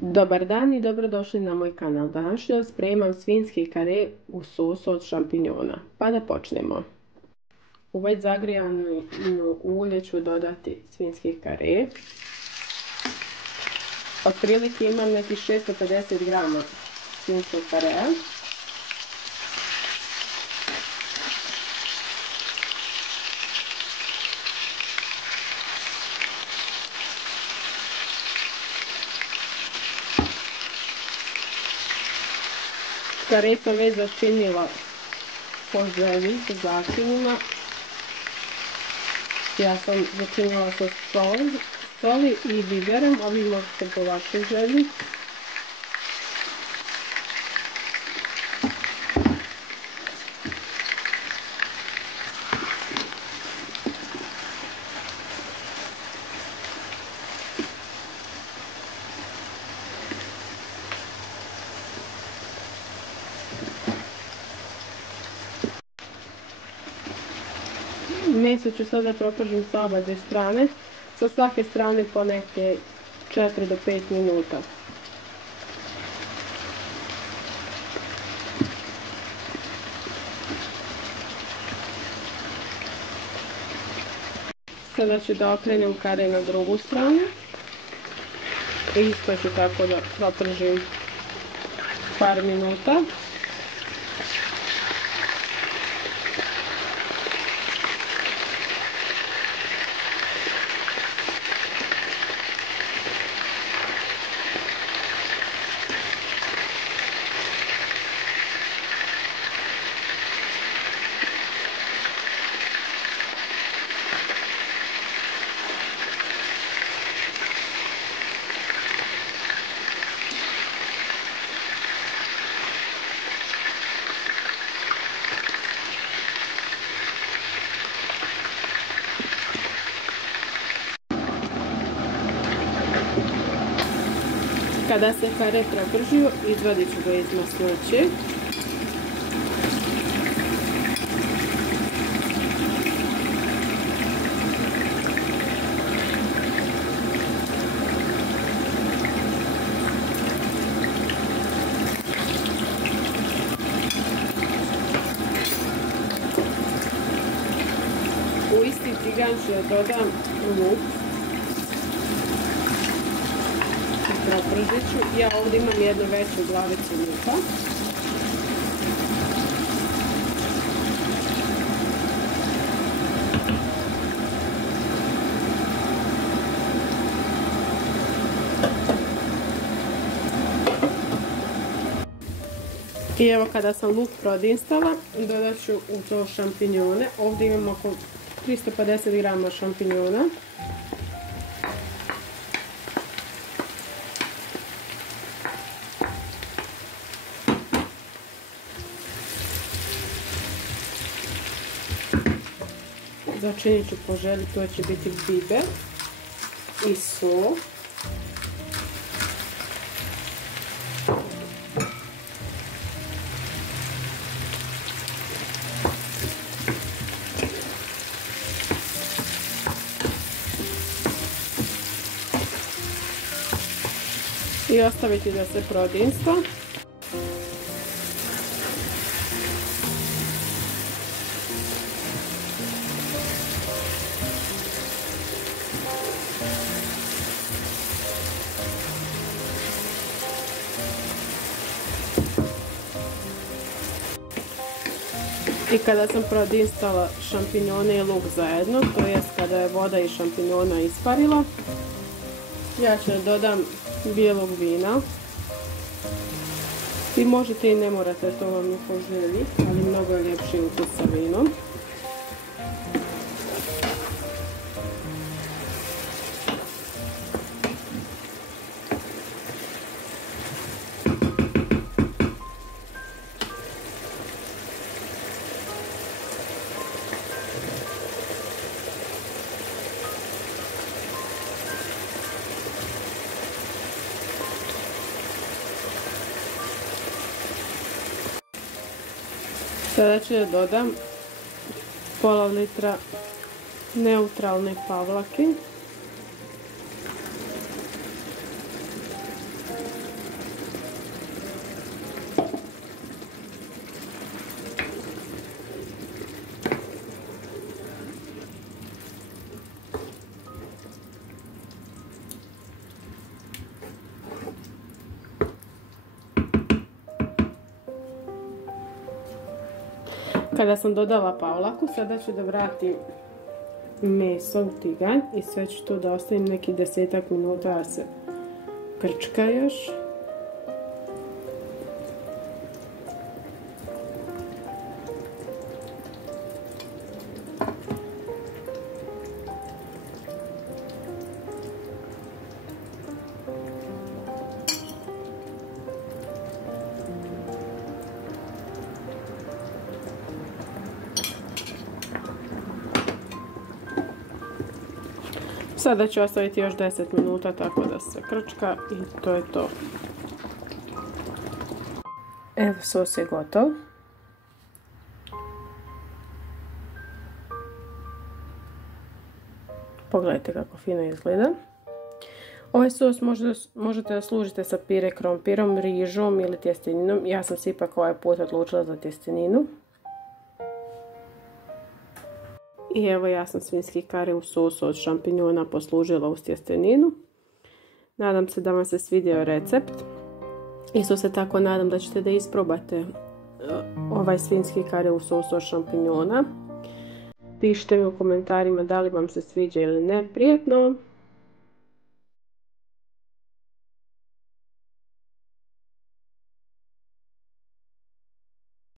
Dobar dan i dobrodošli na moj kanal. Danas spremam svinjski kare u sosu od šampinjona. Pa da počnemo. U već zagrijano ulje ću dodati svinjski kare. Otprilike imam nekih 650 grama svinjskog karea. Kare sam već začinila po želji, po začinima. Ja sam začinila sa soli i biberom, a vi možete po vašoj želji. Meso ću sada propržim sa oba dve strane, sa svake strane po neke 4 do 5 minuta. Sada ću da okrenem kare na drugu stranu. Isto ću tako da propržim par minuta. Kada se kare propržio, izvadit ću ga iz masnoće. U isti cigan ću dodam luk. Propržit ću. Ja ovdje imam jednu veću glavicu luka. I evo kada sam luk prodinstala, dodat ću u to šampinjone. Ovdje imam oko 350 grama šampinjona. Začinit ću po želji, to će biti biber i sol. I ostaviti da se prodinsta. I kada sam prodinstala šampinjone i luk zajedno, to jest kada je voda iz šampinjona isparila, ja ću dodam bijelog vina. Vi možete i ne morate, to vam je po želji, ali mnogo je ljepši ukus sa vinom. Sada ću da dodam pola litra neutralne pavlake. Kada sam dodala pavlaku, sada ću da vratim meso u tiganj i sve ću to da ostavim neki 10 minuta da se krčka još. Sada ću ostaviti još 10 minuta tako da se krčka i to je to. Evo, sos je gotov. Pogledajte kako fino izgleda. Ovaj sos možete da služite sa pire krompirom, rižom ili tjesteninom. Ja sam se ipak ovaj put odlučila za tjesteninu. I evo, ja sam svinjski kare u sosu od šampinjona poslužila uz tjesteninu. Nadam se da vam se svidio recept. Isto se tako nadam da ćete da isprobate ovaj svinjski kare u sosu od šampinjona. Pišite mi u komentarima da li vam se sviđa ili ne. Prijetno!